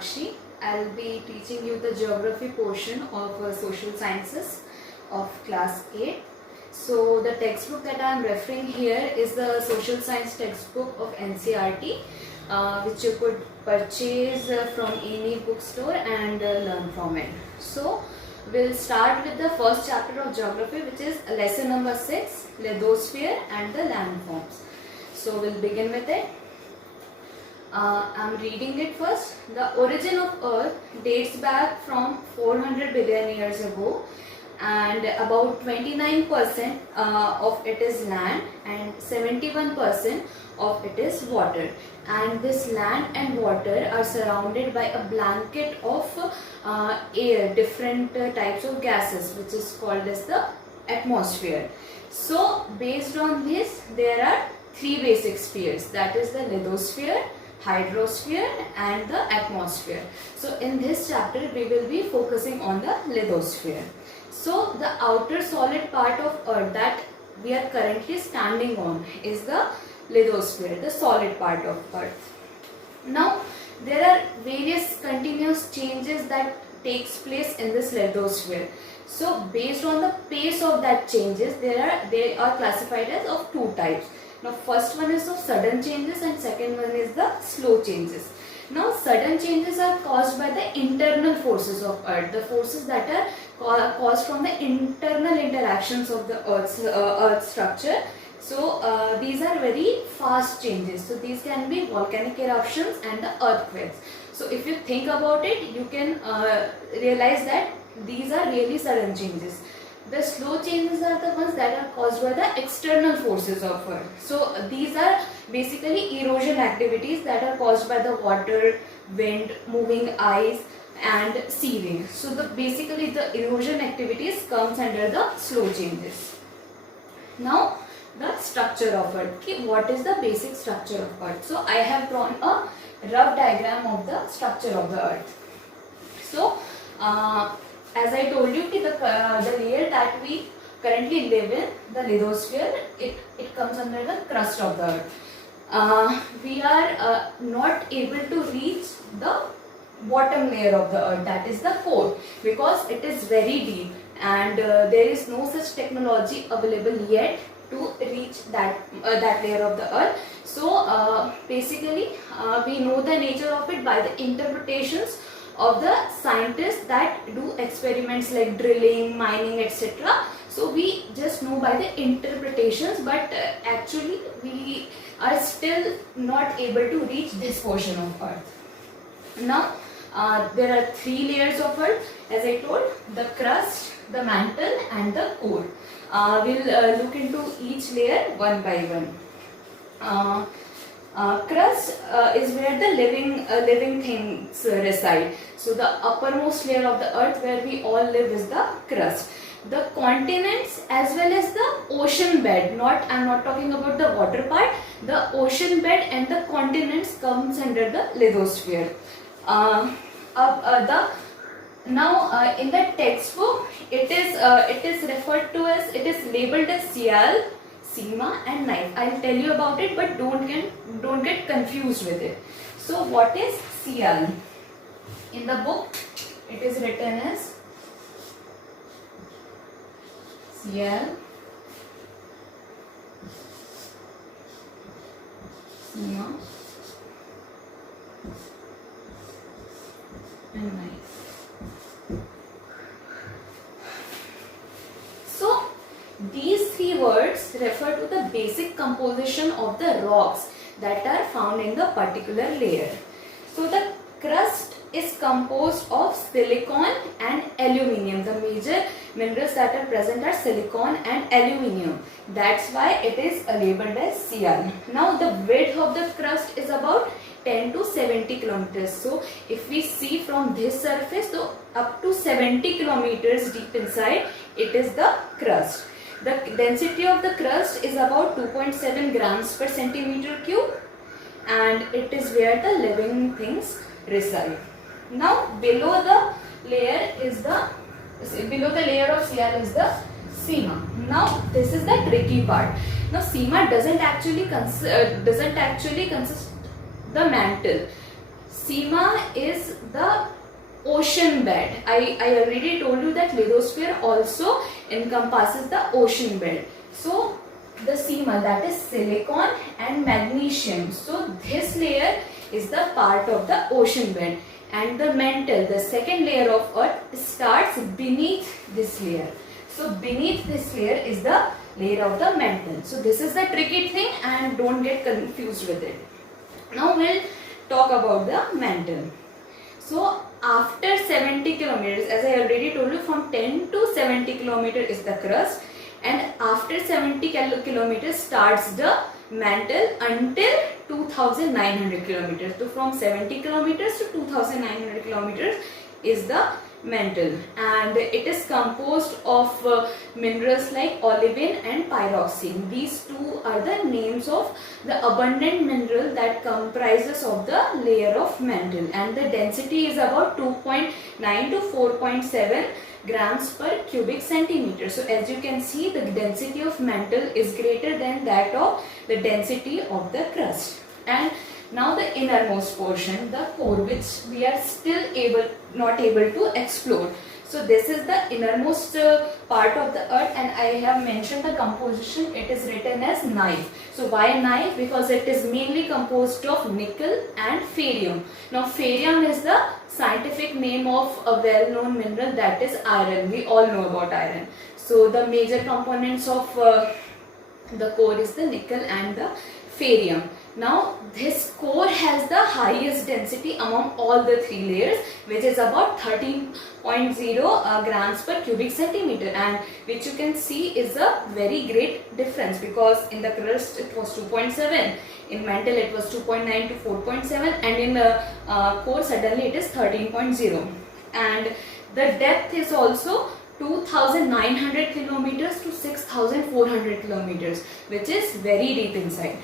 Sakshi. I'll be teaching you the geography portion of social sciences of class 8. So the textbook that I am referring here is the social science textbook of NCERT, which you could purchase from any bookstore and learn from it. So we'll start with the first chapter of geography, which is lesson number 6, lithosphere and the landforms. So we'll begin with it. I'm reading it first. The origin of Earth dates back from 400 billion years ago, and about 29% of it is land and 71% of it is water. And this land and water are surrounded by a blanket of air, different types of gases, which is called as the atmosphere. So based on this, there are three basic spheres, that is the lithosphere, hydrosphere and the atmosphere. So in this chapter we will be focusing on the lithosphere. So the outer solid part of Earth that we are currently standing on is the lithosphere, the solid part of Earth. Now there are various continuous changes that takes place in this lithosphere. So based on the pace of that changes, they are classified as of two types. Now first one is of sudden changes and second one is the slow changes. Now sudden changes are caused by the internal forces of Earth, the forces that are caused from the internal interactions of the Earth structure. So these are very fast changes. So these can be volcanic eruptions and the earthquakes. So if you think about it, you can realize that these are really sudden changes. The slow changes are the ones that are caused by the external forces of Earth. So these are basically erosion activities that are caused by the water, wind, moving ice and sea waves. So basically the erosion activities comes under the slow changes. Now the structure of Earth. Okay, what is the basic structure of Earth? So I have drawn a rough diagram of the structure of the Earth. So as I told you, the layer that we currently live in, the lithosphere, it comes under the crust of the Earth. We are not able to reach the bottom layer of the Earth, that is the core, because it is very deep and there is no such technology available yet to reach that layer of the Earth. So basically we know the nature of it by the interpretations of the scientists that do experiments like drilling, mining, etc. So we just know by the interpretations, but actually we are still not able to reach this portion of Earth. Now there are three layers of Earth, as I told: the crust, the mantle and the core. We'll look into each layer one by one. Crust is where the living things reside. So the uppermost layer of the Earth where we all live is the crust. The continents as well as the ocean bed, I'm not talking about the water part, the ocean bed and the continents comes under the lithosphere. Now in the textbook it is referred to as, it is labeled as Sial, Sima and Knife. I'll tell you about it, but don't get confused with it. So what is Sial? In the book it is written as Sial, Sima and Knife. So these three words refer to the basic composition of the rocks that are found in the particular layer. So the crust is composed of silicon and aluminium. The major minerals that are present are silicon and aluminium. That's why it is labeled as Sial. Now the width of the crust is about 10 to 70 kilometers. So if we see from this surface, so up to 70 kilometers deep inside, it is the crust. The density of the crust is about 2.7 grams per centimeter cube, and it is where the living things reside. Now below the layer of Sial is the Sima. Now this is the tricky part. Now Sima doesn't actually consist the mantle. Sima is the ocean bed. I already told you that lithosphere also encompasses the ocean bed. So the Sima, that is silicon and magnesium. So this layer is the part of the ocean bed, and the mantle, the second layer of earth, starts beneath this layer. So beneath this layer is the layer of the mantle. So this is the tricky thing, and don't get confused with it. Now we'll talk about the mantle. So after 70 kilometers, as I already told you, from 10 to 70 kilometers is the crust, and after 70 kilometers starts the mantle until 2900 kilometers. So from 70 kilometers to 2900 kilometers is the mantle, and it is composed of minerals like olivine and pyroxene. These two are the names of the abundant mineral that comprises of the layer of mantle, and the density is about 2.9 to 4.7 grams per cubic centimeter. So as you can see, the density of mantle is greater than that of the density of the crust. And now the innermost portion, the core, which we are still not able to explore. So this is the innermost part of the earth, and I have mentioned the composition. It is written as knife. So why knife? Because it is mainly composed of nickel and ferrium. Now ferrium is the scientific name of a well-known mineral, that is iron. We all know about iron. So the major components of the core is the nickel and the ferrium. Now this core has the highest density among all the three layers, which is about 13.0 grams per cubic centimeter, and which you can see is a very great difference, because in the crust it was 2.7, in mantle it was 2.9 to 4.7, and in the core suddenly it is 13.0, and the depth is also 2900 kilometers to 6400 kilometers, which is very deep inside.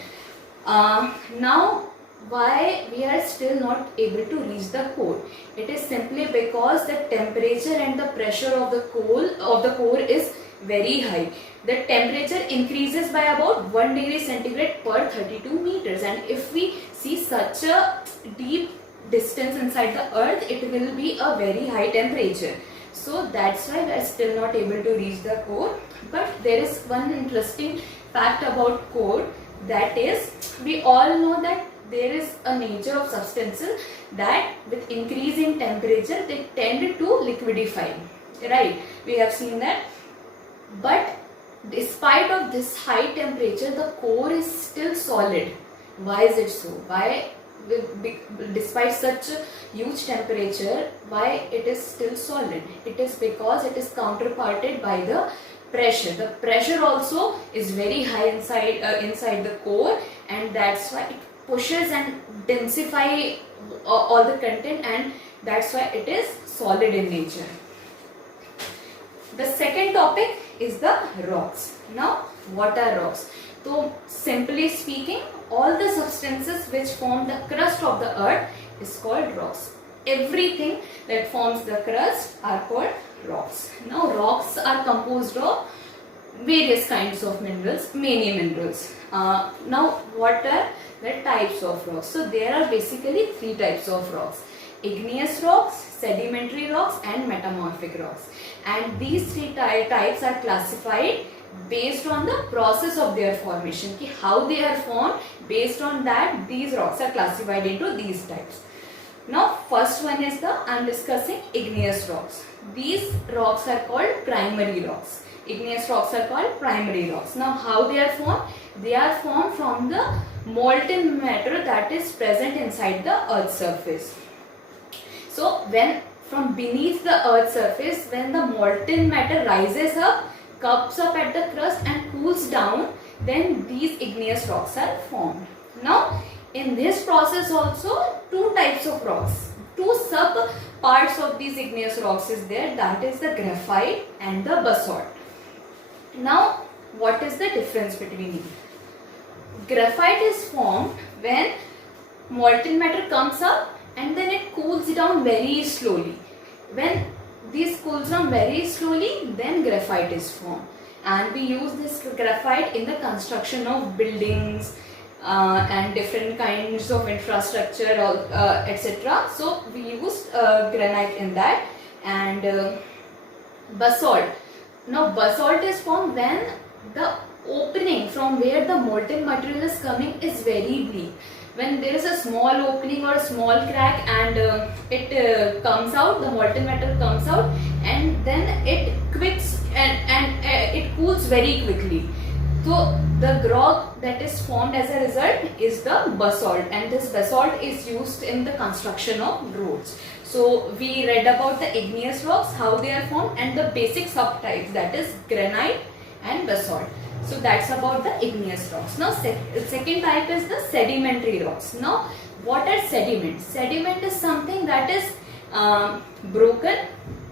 Now why we are still not able to reach the core? It is simply because the temperature and the pressure of the core is very high. The temperature increases by about 1 degree centigrade per 32 meters, and if we see such a deep distance inside the earth, it will be a very high temperature. So that's why we are still not able to reach the core. But there is one interesting fact about core, that is, we all know that there is a nature of substances that with increasing temperature they tend to liquidify, right? We have seen that. But despite of this high temperature, the core is still solid. Why is it so? Why, despite such a huge temperature, why it is still solid? It is because it is counterparted by the pressure. The pressure also is very high inside the core, and that's why it pushes and densify all the content, and that's why it is solid in nature. The second topic is the rocks. Now what are rocks? So simply speaking, all the substances which form the crust of the earth is called rocks. Everything that forms the crust are called rocks. Now rocks are composed of various kinds of minerals, many minerals. Now what are the types of rocks? So there are basically three types of rocks: igneous rocks, sedimentary rocks, and metamorphic rocks. And these three types are classified based on the process of their formation, how they are formed. Based on that, these rocks are classified into these types. Now first one is I am discussing igneous rocks. These rocks are called primary rocks. Igneous rocks are called primary rocks. Now how they are formed? They are formed from the molten matter that is present inside the earth's surface. So when from beneath the earth's surface, when the molten matter rises up, cups up at the crust and cools down, then these igneous rocks are formed. Now in this process also two types of rocks, two sub parts of these igneous rocks is there, that is the graphite and the basalt. Now what is the difference between these? Graphite is formed when molten matter comes up and then it cools down very slowly. When this cools down very slowly, then graphite is formed, and we use this graphite in the construction of buildings and different kinds of infrastructure, etc. So we used granite in that. And basalt. Now basalt is formed when the opening from where the molten material is coming is very weak. When there is a small opening or a small crack, and it comes out, the molten metal comes out, and then it quicks and it cools very quickly. So the grog that is formed as a result is the basalt, and this basalt is used in the construction of roads. So we read about the igneous rocks, how they are formed, and the basic subtypes, that is granite and basalt. So that's about the igneous rocks. Now second type is the sedimentary rocks. Now what are sediments? Sediment is something that is broken,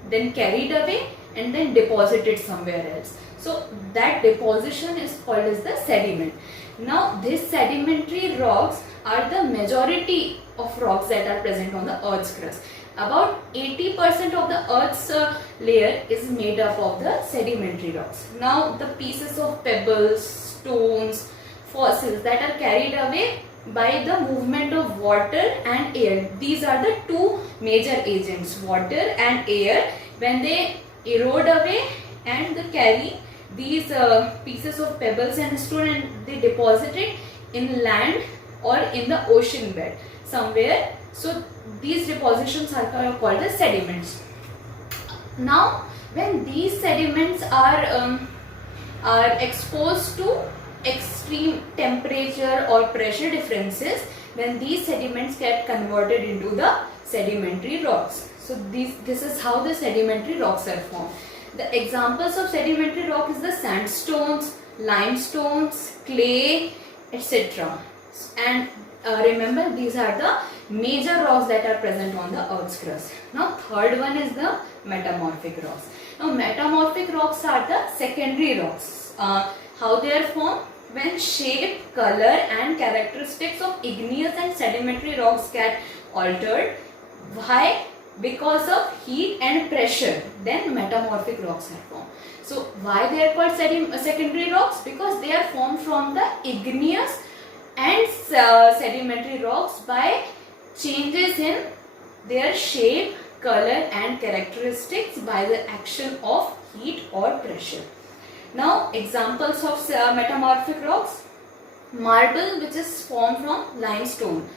then carried away, and then deposited somewhere else. So that deposition is called as the sediment. Now these sedimentary rocks are the majority of rocks that are present on the earth's crust. About 80% of the earth's layer is made up of the sedimentary rocks. Now the pieces of pebbles, stones, fossils that are carried away by the movement of water and air. These are the two major agents, water and air. When they erode away and they carry these pieces of pebbles and stone, and they deposit it in land or in the ocean bed somewhere. So these depositions are called as sediments. Now when these sediments are exposed to extreme temperature or pressure differences, then these sediments get converted into the sedimentary rocks. So this is how the sedimentary rocks are formed. The examples of sedimentary rock is the sandstones, limestones, clay, etc. And remember, these are the major rocks that are present on the earth's crust. Now third one is the metamorphic rocks. Now metamorphic rocks are the secondary rocks. How they are formed? When shape, color and characteristics of igneous and sedimentary rocks get altered. Why? Because of heat and pressure, then metamorphic rocks are formed. So why they are called secondary rocks? Because they are formed from the igneous and sedimentary rocks by changes in their shape, color and characteristics by the action of heat or pressure. Now examples of metamorphic rocks: marble, which is formed from limestone.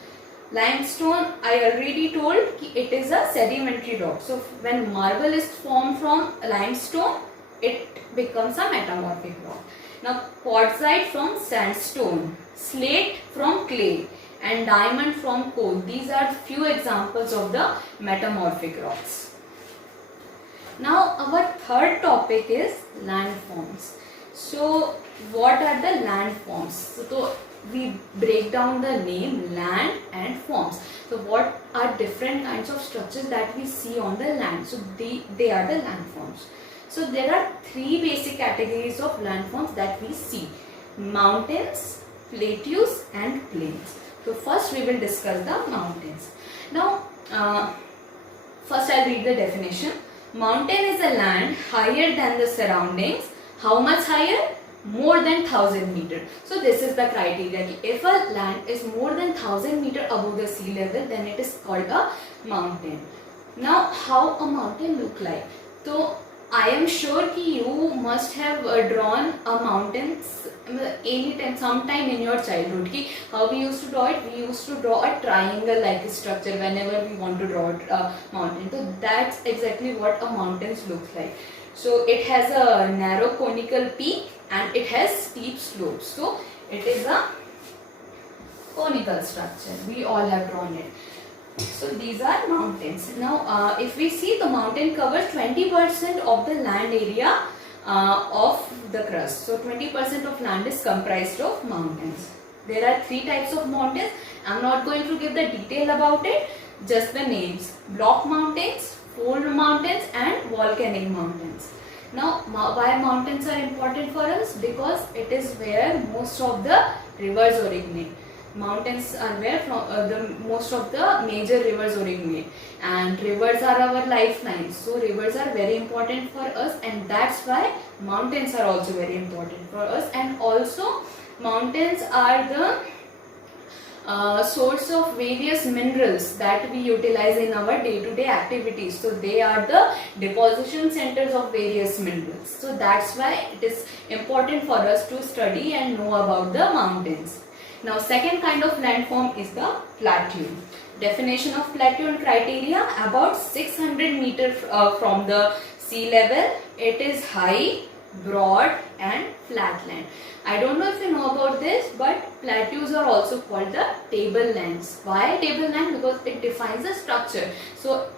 Limestone, I already told it is a sedimentary rock. So when marble is formed from limestone, it becomes a metamorphic rock. Now quartzite from sandstone, slate from clay and diamond from coal. These are few examples of the metamorphic rocks. Now our third topic is landforms. So what are the landforms? So we break down the name land and forms. So what are different kinds of structures that we see on the land? So they are the landforms. So there are three basic categories of landforms that we see: mountains, plateaus and plains. So first we will discuss the mountains. Now first I'll read the definition. Mountain is a land higher than the surroundings. How much higher? More than 1000 meter. So this is the criteria. If a land is more than 1000 meter above the sea level, then it is called a mountain. Now how a mountain look like? So I am sure you must have drawn a mountain anytime, sometime in your childhood. How we used to draw it? We used to draw a triangle like structure whenever we want to draw a mountain. So that's exactly what a mountain looks like. So it has a narrow conical peak and it has steep slopes. So it is a conical structure. We all have drawn it. So these are mountains. Now if we see, the mountain covers 20% of the land area of the crust. So 20% of land is comprised of mountains. There are three types of mountains. I am not going to give the detail about it, just the names: block mountains, fold mountains and volcanic mountains. Now why mountains are important for us? Because it is where most of the rivers originate. Mountains are where most of the major rivers originate, and rivers are our lifelines. So rivers are very important for us, and that's why mountains are also very important for us. And also mountains are the source of various minerals that we utilize in our day-to-day activities. So they are the deposition centers of various minerals. So that's why it is important for us to study and know about the mountains. Now second kind of landform is the plateau. Definition of plateau and criteria: about 600 meters from the sea level. It is high, broad and flat land. I don't know if you know about this, but plateaus are also called the tablelands. Why tableland? Because it defines a structure. So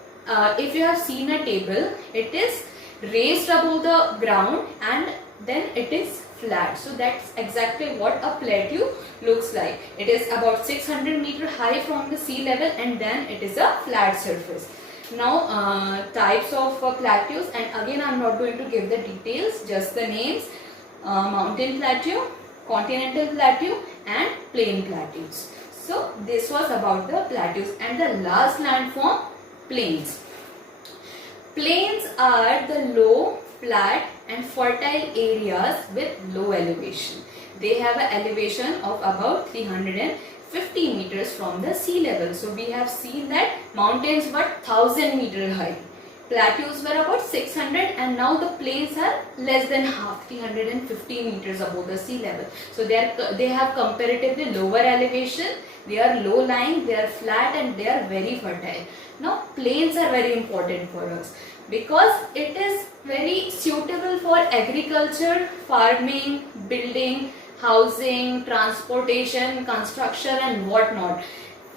if you have seen a table, it is raised above the ground and then it is flat. So that's exactly what a plateau looks like. It is about 600 meters high from the sea level and then it is a flat surface. Now types of plateaus, and again I am not going to give the details, just the names: mountain plateau, continental plateau and plain plateaus. So this was about the plateaus. And the last landform, plains. Plains are the low, flat and fertile areas with low elevation. They have an elevation of about 350 meters from the sea level. So we have seen that mountains were 1000 meters high, plateaus were about 600, and now the plains are less than half, 350 meters above the sea level. So they have comparatively lower elevation, they are low lying, they are flat and they are very fertile. Now plains are very important for us because it is very suitable for agriculture, farming, building, housing, transportation, construction and whatnot.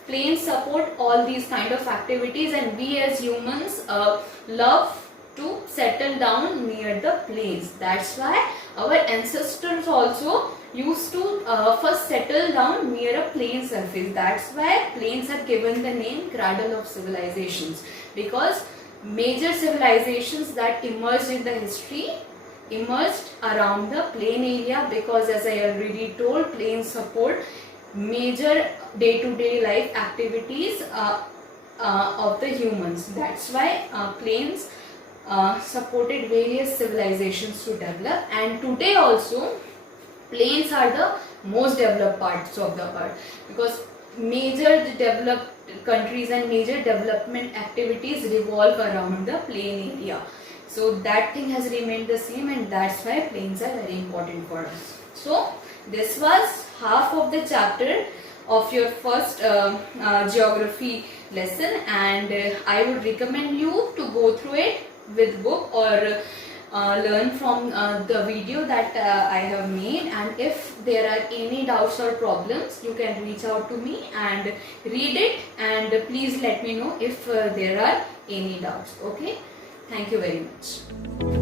Plains support all these kind of activities, and we as humans love to settle down near the plains. That's why our ancestors also used to first settle down near a plain surface. That's why plains are given the name cradle of civilizations, because major civilizations that emerged in the history emerged around the plain area, because as I already told, plains support major day-to-day life activities of the humans. That's why plains supported various civilizations to develop, and today also plains are the most developed parts of the earth, because major developed countries and major development activities revolve around the plain area. So that thing has remained the same, and that's why plains are very important for us. So this was half of the chapter of your first geography lesson, and I would recommend you to go through it with book or learn from the video that I have made. And if there are any doubts or problems, you can reach out to me and read it, and please let me know if there are any doubts. Okay, thank you very much.